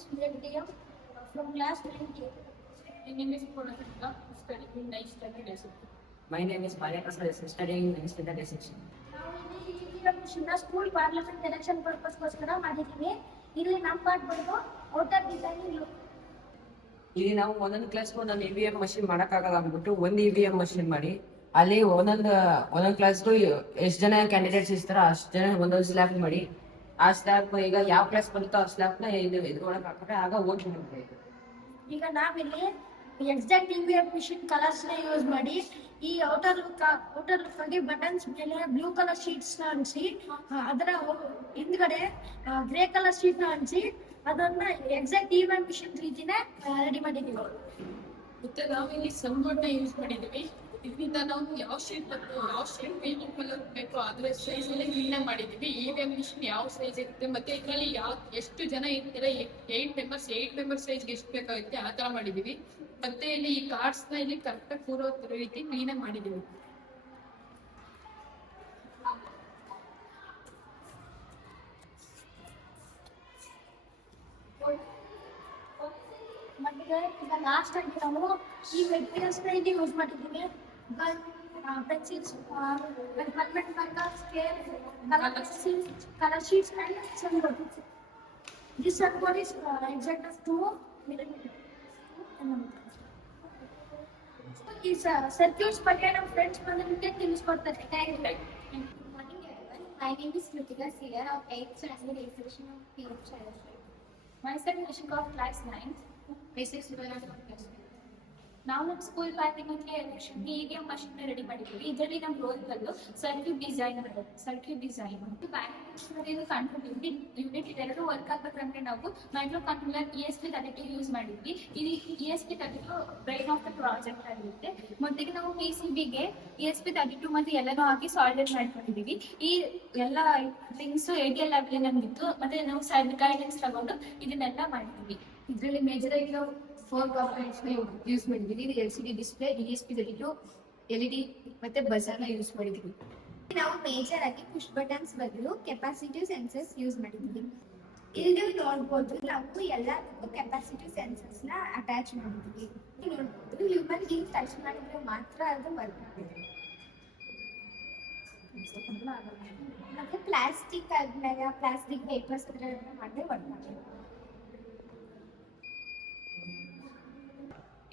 is Priya from class 9K. My name is Purnasudha, studying in 9th standard SSC. My name is Maria Prasad, studying in standard SSC. ನಾವು school parliament election ಪರ್ಪಸ್ಗೋಸ್ಕರ ಮಾಡಿದ್ದೀವಿ. ಇಲ್ಲಿ ನಮ್ಮ part ಬಂದು outer designing. ಇಲ್ಲಿ ನಾವು ಒಂದೊಂದು ಕ್ಲಾಸ್ಗೂ ಒಂದೊಂದು EVM machine ಮಾಡೋಕ್ಕಾಗಲ್ಲ ಅಂದ್ಬಿಟ್ಟು ಒಂದು EVM ಮಷಿನ್ ಮಾಡಿ ಅಲ್ಲಿ ಒಂದೊಂದು ಕ್ಲಾಸ್ಗೂ ಎಷ್ಟು ಜನ ಕ್ಯಾಂಡಿಡೇಟ್ಸ್ ಇರ್ತಾರೋ ಅಷ್ಟು ಜನ ಒಂದೊಂದು ಸ್ಲ್ಯಾಬ್ ಮಾಡಿ ಆ ಸ್ಲ್ಯಾಬ್ ಈಗ ಯಾವ ಕ್ಲಾಸ್ ಬರುತ್ತೋ ಆ ಸ್ಲ್ಯಾಬ್ನ ಇದ್ರೊಳಗೆ ಹಾಕಿದ್ರೆ ಆಗ ಓಟ್ ಮಾಡ್ಬೇಕು. ಈಗ ನಾವಿಲ್ಲಿ ಎಕ್ಸಾಕ್ಟ್ EVM ಮಿಷಿನ್ ಕಲರ್ಸ್ ನ ಯೂಸ್ ಮಾಡಿ ಈ ಔಟರ್ ಲುಕ್ ಆಗಿ ಬಟನ್ಸ್ ಮೇಲೆ ಬ್ಲೂ ಕಲರ್ ಶೀಟ್ಸ್ ನ ಅಂಟಿಸಿ ಅದರ ಹಿಂದ್ಗಡೆ ಗ್ರೇ ಕಲರ್ ಶೀಟ್ ನ ಅಂಟಿಸಿ ಅದನ್ನ ಎಕ್ಸಾಕ್ಟ್ EVM ಮಿಷಿನ್ ರೀತಿನೇ ರೆಡಿ ಮಾಡಿದ್ದೀವಿ. ಮತ್ತೆ ನಾವಿಲ್ಲಿ ಸಂಬೋರ್ಡ್ ನ ಯೂಸ್ ಮಾಡಿದೀವಿ. ಇದರಿಂದ ನಾವು ಯಾವ ಶೇಪ್ ಪೇಂಟಿಂಗ್ ಕಲರ್ ಬೇಕು ಅದ್ರ ಸೈಜ್ ಅಲ್ಲಿ ಕ್ಲೀನ್ ಮಾಡಿದೀವಿ. EVM ಮಿಷಿನ್ ಯಾವ ಸೈಜ್ ಇರುತ್ತೆ ಮತ್ತೆ ಇದರಲ್ಲಿ ಎಷ್ಟು ಜನ ಇರ್ತಾರೆ 8 ಮೆಂಬರ್ಸ್ ಸೈಜ್ಗೆ ಎಷ್ಟು ಬೇಕಾಗುತ್ತೆ ಆ ತರ ಮಾಡಿದೀವಿ. ಮತ್ತೆ ಇಲ್ಲಿ ಈ ಕಾರ್ಡ್ಸ್ ನ ಇಲ್ಲಿ ಕರೆಕ್ಟಾಗಿ ಕೂರೋ ರೀತಿ ಕ್ಲೀನ್ ಮಾಡಿದೀವಿ. ಮತ್ತೆ ಈಗ ಲಾಸ್ಟ್ ಆಗಿ ನಾವು ಈ ಮೆಟೀರಿಯಲ್ಸ್ ನ ಇಲ್ಲಿ ಯೂಸ್ ಮಾಡಿದ್ದೀವಿ. pencils, permanent markers, scale, color sheets, and sunboard. This sunboard is exact of 2 millimeters. These circuits ಬಗ್ಗೆ ನಮ್ಮ ಫ್ರೆಂಡ್ಸ್ ಬಂದು ತಿಳಿಸ್ಕೊಡ್ತಾರೆ. Good morning everyone. My name is Kritika Sir of 8th standard A section of PH Challenge. Myself Nishika of class 9, basic supervisor of class 9. ನಾವು ನಮ್ಮ school ಪಾರ್ಟಿಗೆ ಎಲೆಕ್ಷನ್ಗೆ EVM machine ready ಮಾಡಿದ್ದೀವಿ. ಇದರಲ್ಲಿ ನಮ್ಮ ರೋಲ್ ಬಂದು circuit design bank control unit ಇದೆರಡು work ಆಗ್ಬೇಕಂದ್ರೆ ನಾವು ಮೈಕ್ರೋ ಕಂಟ್ರೋಲರ್ ESP32 ಯೂಸ್ ಮಾಡಿದ್ವಿ. ಇದು ESP32 brain of the project ಆಗಿರುತ್ತೆ. ಮೊದಲಿಗೆ ನಾವು PCBಗೆ ESP32 ಮತ್ತೆ ಎಲ್ಲನೂ ಹಾಕಿ ಸಾಲ್ಡರ್ ಮಾಡ್ಕೊಂಡಿದ್ದೀವಿ. ಈ ಎಲ್ಲ ಥಿಂಗ್ಸ್ ATL ಲ್ಯಾಬ್ಲಿ ನಮ್ಗಿತ್ತು. ಮತ್ತೆ ನಾವು ಸೈಡ್ ಗೈಡೆನ್ಸ್ ತಗೊಂಡು ಇದನ್ನೆಲ್ಲ ಮಾಡಿದ್ವಿ. ಇದರಲ್ಲಿ ಮೇಜರ್ ಆಗಿ ನಾವು 4 ಕಾಂಪೊನೆಂಟ್ಸ್ ಯೂಸ್ ಮಾಡಿದ್ವಿ. ಇದು LCD ಡಿಸ್ಪ್ಲೇ, ESP32, LED ಮತ್ತೆ ಬಜಾರ್ನ ಯೂಸ್ ಮಾಡಿದ್ವಿ. ನಾವು ಮೇಜರ್ ಆಗಿ ಪುಷ್ ಬಟನ್ಸ್ ಬದಲು ಕೆಪಾಸಿಟಿವ್ ಸೆನ್ಸರ್ಸ್ ಯೂಸ್ ಮಾಡಿದ್ವಿ. ಇಲ್ಲಿ ನೋಡ್ಬೋದು ನಾವು ಎಲ್ಲ ಕೆಪಾಸಿಟಿವ್ ಸೆನ್ಸರ್ಸ್ ನ ಅಟ್ಯಾಚ್ ಮಾಡಿದ್ವಿ. ನೋಡ್ಬೋದು ಹ್ಯೂಮನ್ ಬೀಯಿಂಗ್ ಟಚ್ ಮಾಡಿದ್ರೆ ಮಾತ್ರ ಅದು ವರ್ಕ್ ಆಗುತ್ತೆ. ಮತ್ತೆ ಪ್ಲಾಸ್ಟಿಕ್ ಆದ್ಮೇಲೆ ಪ್ಲಾಸ್ಟಿಕ್ ಪೇಪರ್ಸ್ ಅದನ್ನ ಮಾಡಿದ್ರೆ ವರ್ಕ್ ಆಗುತ್ತೆ.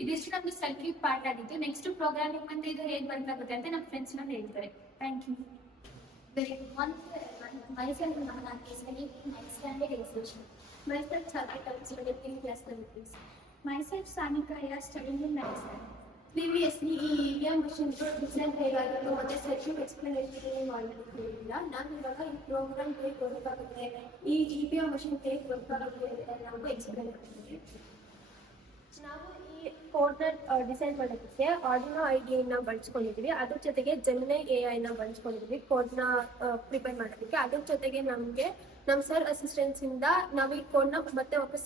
ಇದಿಷ್ಟು ನಮ್ದು ಸರ್ಕ್ಯೂಟ್ ಪಾರ್ಟ್ ಆಗಿತ್ತು. ನೆಕ್ಸ್ಟ್ ಪ್ರೋಗ್ರಾಮಿಂಗ್ ಮತ್ತೆ ಇದು ಹೇಗೆ ವರ್ಕ್ ಆಗುತ್ತೆ ಅಂತ ನಮ್ಮ ಫ್ರೆಂಡ್ಸ್ ನ ಹೇಳ್ತಾರೆ. Thank you. Myself Mahanati, studying in 9th standard A section. Myself Sarvika, studying in class 9. Myself Sanika, studying in 9th standard. Previously, ಈ EVM machine ಡಿಸೈನ್ ಹೇಗಾಗಿತ್ತು ಮತ್ತೆ ಸರ್ಕ್ಯೂಟ್ ಎಕ್ಸ್ಪ್ಲನೇಷನ್ ಮಾಡಿಲ್ಲ. ನಾನು ಇವಾಗ ಈ ಪ್ರೋಗ್ರಾಮ್ ಹೇಗೆ ವರ್ಕ್ ಆಗುತ್ತೆ, ಈ EVM machine ಹೇಗೆ ವರ್ಕ್ ಆಗುತ್ತೆ ಅಂತ ನಾವು ಎಕ್ಸ್ಪ್ಲೇನ್ ಮಾಡ್ತೀವಿ. ನಾವು ಈ ಕೋಡ್ನ ಡಿಸೈನ್ ಮಾಡೋದಕ್ಕೆ ಆರ್ಡಿನೋ IDE ನ ಬಳಸ್ಕೊಂಡಿದ್ವಿ. ಅದ್ರ ಜೊತೆಗೆ ಜೆಮಿನಿ AI ನ ಬಳಸ್ಕೊಂಡಿದ್ವಿ ಕೋಡ್ನ ಪ್ರಿಪೇರ್ ಮಾಡೋದಕ್ಕೆ. ಅದ್ರ ಜೊತೆಗೆ ನಮಗೆ ನಮ್ಮ ಸರ್ ಅಸಿಸ್ಟೆನ್ಸ್ ಇಂದ ನಾವು ಈ ಕೋಡ್ನ ಮತ್ತೆ ವಾಪಸ್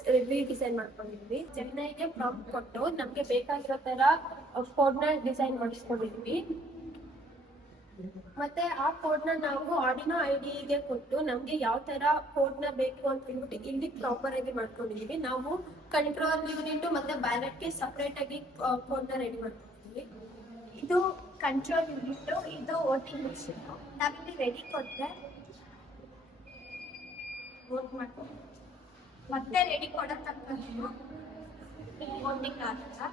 ಡಿಸೈನ್ ಮಾಡ್ಕೊಂಡಿದ್ವಿ. ಜೆಮಿನಿಗೆ ಪ್ರಾಂಪ್ಟ್ ಕೊಟ್ಟು ನಮಗೆ ಬೇಕಾಗಿರೋ ತರ ಕೋಡ್ನ ಡಿಸೈನ್ ಮಾಡಿಸ್ಕೊಂಡಿದ್ವಿ. ಮತ್ತೆ ಆ ಕೋಡ್ನ ನಾವು ಆರ್ಡಿನೋ IDEಗೆ ಕೊಟ್ಟು ನಮ್ಗೆ ಯಾವ ತರ ಕೋಡ್ನ ಬೇಕು ಅಂತ ಹೇಳ್ಬಿಟ್ಟು ಇಲ್ಲಿ ಪ್ರಾಪರ್ ಆಗಿ ಮಾಡ್ಕೊಂಡಿದೀವಿ. ನಾವು ಕಂಟ್ರೋಲ್ ಯೂನಿಟ್ ಮತ್ತೆ ಬ್ಯಾಲೆಟ್ಗೆ ಸಪರೇಟ್ ಆಗಿ ಕೋಡ್ನ ರೆಡಿ ಮಾಡ್ಕೊಂಡಿದ್ವಿ. ಇದು ಕಂಟ್ರೋಲ್ ಯೂನಿಟ್, ಇದು ವೋಟಿಂಗ್ ಮಿಷಿನ್. ನಾವಿಲ್ಲಿ ರೆಡಿ ಕೊಟ್ರೆ ವೋಟ್ ಮಾಡ್ತೀವಿ. ಮತ್ತೆ ರೆಡಿ ಕೊಡೋ ತಕ್ಕ ವೋಟಿಂಗ್ ಆಗುತ್ತಾ.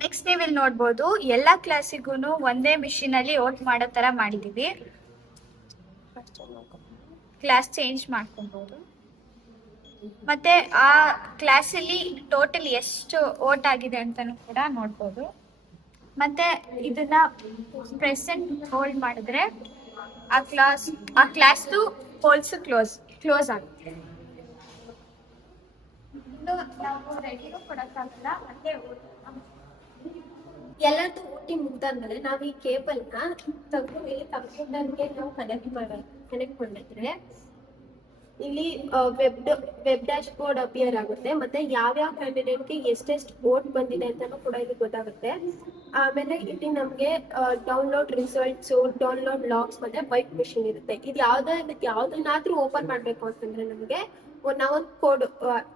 ನೆಕ್ಸ್ಟ್ ನೀವು ಇಲ್ಲಿ ನೋಡ್ಬೋದು ಎಲ್ಲ ಕ್ಲಾಸಿಗೂ ಒಂದೇ ಮಿಷಿನ್ ಅಲ್ಲಿ ವೋಟ್ ಮಾಡೋ ತರ ಮಾಡಿದೀವಿ. ಕ್ಲಾಸ್ ಚೇಂಜ್ ಮಾಡ್ಕೊಬಹುದು. ಮತ್ತೆ ಆ ಕ್ಲಾಸಲ್ಲಿ ಟೋಟಲ್ ಎಷ್ಟು ವೋಟ್ ಆಗಿದೆ ಅಂತಾನು ಕೂಡ ನೋಡ್ಬೋದು. ಮತ್ತೆ ಇದನ್ನ ಪ್ರೆಸೆಂಟ್ ಹೋಲ್ಡ್ ಮಾಡಿದ್ರೆ ಆ ಕ್ಲಾಸ್ದು ಹೋಲ್ಸ್ ಕ್ಲೋಸ್ ಆಗುತ್ತೆ. ನಾವು ರೆಡಿನೂ ಕೊಡಕ್ಕಾಗಲ್ಲ. ಮತ್ತೆ ಎಲ್ಲರದ್ದು ವೋಟಿಂಗ್ ಮುಗ್ದಾದ್ಮೇಲೆ ನಾವು ಈ ಕೇಬಲ್ನ ತೆಗೆದು ಇಲ್ಲಿ ಕಂಪ್ಯೂಟರ್ಗೆ ನಾವು ಕನೆಕ್ಟ್ ಮಾಡಿದ್ರೆ ಇಲ್ಲಿ ವೆಬ್ ಡ್ಯಾಶ್ ಬೋರ್ಡ್ ಅಪಿಯರ್ ಆಗುತ್ತೆ, ಮತ್ತೆ ಯಾವ್ಯಾವ ಕ್ಯಾಂಡಿಡೇಟ್ಗೆ ಎಷ್ಟೆಷ್ಟು ವೋಟ್ ಬಂದಿದೆ ಅಂತಾನು ಕೂಡ ಇಲ್ಲಿ ಗೊತ್ತಾಗುತ್ತೆ. ಆಮೇಲೆ ಇಲ್ಲಿ ನಮಗೆ ಡೌನ್ಲೋಡ್ ರಿಸಲ್ಟ್ಸ್, ಡೌನ್ಲೋಡ್ ಲಾಗ್ಸ್ ಮತ್ತೆ ವೈಪ್ ಮೆಷಿನ್ ಇರುತ್ತೆ. ಇದು ಯಾವ್ದನ್ನಾದ್ರೂ ಓಪನ್ ಮಾಡ್ಬೇಕು ಅಂತಂದ್ರೆ ನಮಗೆ ನಾವೊಂದು ಕೋಡ್,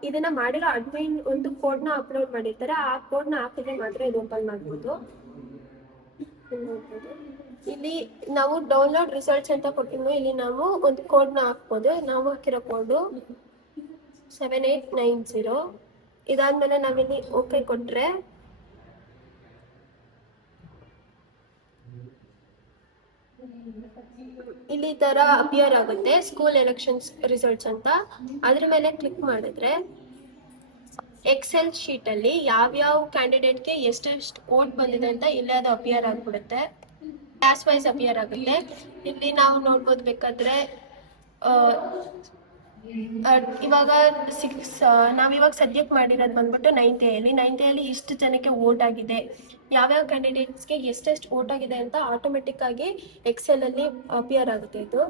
ಇದನ್ನ ಮಾಡಿರೋ ಅಡ್ಮಿನ್ ಒಂದು ಕೋಡ್ ನ ಅಪ್ಲೋಡ್ ಮಾಡಿರ್ತಾರೆ, ಆ ಕೋಡ್ ನ ಹಾಕಿದ್ರೆ ಮಾತ್ರ ಇದು ಓಪನ್ ಮಾಡ್ಬೋದು. ಇಲ್ಲಿ ನಾವು ಡೌನ್ಲೋಡ್ ರಿಸಲ್ಟ್ಸ್ ಅಂತ ಕೊಟ್ಟಿದ್ವಿ. ಇಲ್ಲಿ ನಾವು ಒಂದು ಕೋಡ್ ನ ಹಾಕ್ಬೋದು. ನಾವು ಹಾಕಿರೋ ಕೋಡ್ 7890. ಇದಾದ್ಮೇಲೆ ನಾವಿಲ್ಲಿ ಓಕೆ ಕೊಟ್ರೆ ಇಲ್ಲಿ ತರ ಅಪಿಯರ್ ಆಗುತ್ತೆ ಸ್ಕೂಲ್ ಎಲೆಕ್ಷನ್ಸ್ ರಿಸಲ್ಟ್ಸ್ ಅಂತ. ಅದ್ರ ಮೇಲೆ ಕ್ಲಿಕ್ ಮಾಡಿದ್ರೆ ಎಕ್ಸೆಲ್ ಶೀಟ್ ಅಲ್ಲಿ ಯಾವ್ಯಾವ ಕ್ಯಾಂಡಿಡೇಟ್ಗೆ ಎಷ್ಟೆಷ್ಟು ವೋಟ್ ಬಂದಿದೆ ಅಂತ ಇಲ್ಲೇ ಅದು ಅಪಿಯರ್ ಆಗ್ಬಿಡುತ್ತೆ. ಕ್ಲಾಸ್ ವೈಸ್ ಅಪಿಯರ್ ಆಗುತ್ತೆ. ಇಲ್ಲಿ ನಾವು ನೋಡ್ಬೋದು ಬೇಕಾದ್ರೆ ಇವಾಗ ನಾವಿವಾಗ ಸದ್ಯಕ್ಕೆ ಮಾಡಿರೋದು ಬಂದ್ಬಿಟ್ಟು 9th A ಇಷ್ಟು ಜನಕ್ಕೆ ವೋಟ್ ಆಗಿದೆ, ಯಾವ್ಯಾವ ಕ್ಯಾಂಡಿಡೇಟ್ಸ್ಗೆ ಎಷ್ಟೆಷ್ಟು ವೋಟ್ ಆಗಿದೆ ಅಂತ ಆಟೋಮೆಟಿಕ್ ಆಗಿ ಎಕ್ಸೆಲ್ ಅಲ್ಲಿ ಅಪಿಯರ್ ಆಗುತ್ತೆ ಇದು.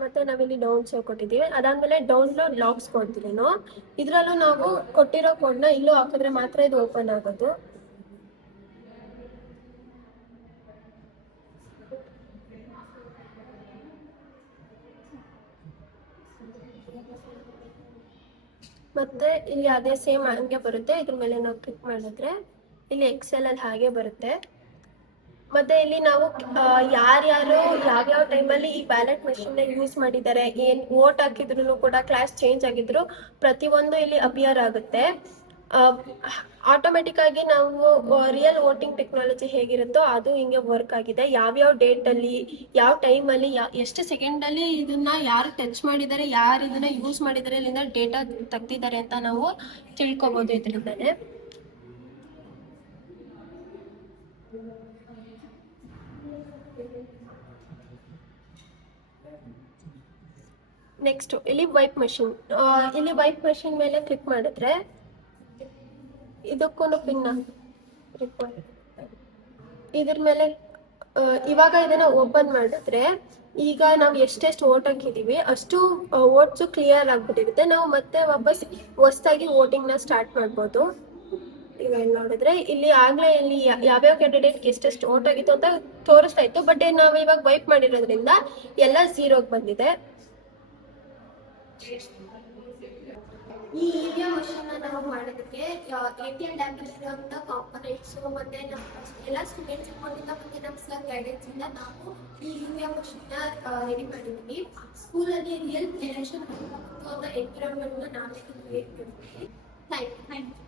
ಮತ್ತೆ ನಾವಿಲ್ಲಿ ಡೌನ್ ಸೇವ್ ಕೊಟ್ಟಿದ್ದೀವಿ. ಅದಾದ್ಮೇಲೆ ಡೌನ್ಲೋಡ್ ಲಾಗ್ಸ್ ಕೊಡ್ತೀವಿ. ಇದ್ರಲ್ಲೂ ನಾವು ಕೊಟ್ಟಿರೋ ಕೋಡ್ನ ಇಲ್ಲೂ ಹಾಕಿದ್ರೆ ಮಾತ್ರ ಇದು ಓಪನ್ ಆಗೋದು. ಮತ್ತೆ ಇಲ್ಲಿ ಅದೇ ಸೇಮ್ ಹಂಗೆ ಬರುತ್ತೆ. ಇದ್ರ ಮೇಲೆ ನಾವು ಕ್ಲಿಕ್ ಮಾಡಿದ್ರೆ ಇಲ್ಲಿ ಎಕ್ಸೆಲ್ ಅಲ್ಲಿ ಹಾಗೆ ಬರುತ್ತೆ. ಮತ್ತೆ ಇಲ್ಲಿ ನಾವು ಯಾರ್ಯಾರು ಯಾವ್ಯಾವ ಟೈಮಲ್ಲಿ ಈ ಬ್ಯಾಲೆಟ್ ಮೆಷಿನ್ ನ ಯೂಸ್ ಮಾಡಿದ್ದಾರೆ, ಏನ್ ವೋಟ್ ಹಾಕಿದ್ರು ಕೂಡ ಕ್ಲಾಸ್ ಚೇಂಜ್ ಆಗಿದ್ರು ಪ್ರತಿಯೊಂದು ಇಲ್ಲಿ ಅಪಿಯರ್ ಆಗುತ್ತೆ. ಆಟೋಮೆಟಿಕ್ ಆಗಿ ನಾವು ರಿಯಲ್ ವೋಟಿಂಗ್ ಟೆಕ್ನಾಲಜಿ ಹೇಗಿರುತ್ತೋ ಅದು ಹಿಂಗೆ ವರ್ಕ್ ಆಗಿದೆ. ಯಾವ್ಯಾವ ಡೇಟ್ ಅಲ್ಲಿ, ಯಾವ ಟೈಮ್ ಅಲ್ಲಿ, ಎಷ್ಟು ಸೆಕೆಂಡ್ ಅಲ್ಲಿ ಇದನ್ನ ಯಾರು ಟಚ್ ಮಾಡಿದ್ದಾರೆ, ಯಾರು ಇದನ್ನ ಯೂಸ್ ಮಾಡಿದ್ದಾರೆ, ಇಲ್ಲಿಂದ ಡೇಟಾ ತೆಗ್ದಿದ್ದಾರೆ ಅಂತ ನಾವು ತಿಳ್ಕೊಬಹುದು ಇದರಿಂದಾನೆ. ನೆಕ್ಸ್ಟ್ ಇಲ್ಲಿ ವೈಪ್ ಮಷಿನ್. ಇಲ್ಲಿ ವೈಪ್ ಮಷಿನ್ ಮೇಲೆ ಕ್ಲಿಕ್ ಮಾಡಿದ್ರೆ ಇದಕ್ಕೂ ಪಿನ್ ಇದ್ರ ಮೇಲೆ ಇವಾಗ ಇದನ್ನ ಓಪನ್ ಮಾಡಿದ್ರೆ ಈಗ ನಾವು ಎಷ್ಟೆಷ್ಟು ವೋಟ್ ಹಾಕಿದೀವಿ ಅಷ್ಟು ವೋಟ್ಸ್ ಕ್ಲಿಯರ್ ಆಗ್ಬಿಟ್ಟಿರುತ್ತೆ. ನಾವು ಮತ್ತೆ ವಾಪಸ್ ಹೊಸದಾಗಿ ವೋಟಿಂಗ್ ನ ಸ್ಟಾರ್ಟ್ ಮಾಡ್ಬೋದು. ಇವಾಗ ನೋಡಿದ್ರೆ ಇಲ್ಲಿ ಆಗ್ಲೇ ಇಲ್ಲಿ ಯಾವ್ಯಾವ ಕ್ಯಾಂಡಿಡೇಟ್ ಎಷ್ಟೆಷ್ಟು ವೋಟ್ ಆಗಿತ್ತು ಅಂತ ತೋರಿಸ್ತಾ ಇತ್ತು. ಬಟ್ ನಾವು ಇವಾಗ ವೈಪ್ ಮಾಡಿರೋದ್ರಿಂದ ಎಲ್ಲ 0ಗೆ ಬಂದಿದೆ. ಈ ಇವಿಎಂ ಮಷೀನ್ ನಾವು ಮಾಡೋದಕ್ಕೆ ATM ಲ್ಯಾಬ್ ಇರುವಂತ ಕಾಂಪೊನೆಂಟ್ಸ್ ಮತ್ತೆ ಎಲ್ಲ ಸ್ಟೂಡೆಂಟ್ಸ್ ಕೊಟ್ಟಿದ್ದ ಮತ್ತೆ ನಮ್ಮ ಸರ್ ಗೈಡೆನ್ಸ್ ಇಂದ ನಾವು ಈ ಇವಿಎಂ ಮಷೀನ್ ರೆಡಿ ಮಾಡಿದ್ವಿ. ಸ್ಕೂಲಲ್ಲಿ ರಿಯಲ್ ಎಲೆಕ್ಷನ್ ಎನ್ವಿರಾನ್ಮೆಂಟ್ ನಾವೇ ಕ್ರಿಯೇಟ್ ಮಾಡಿದ್ವಿ. Thank you.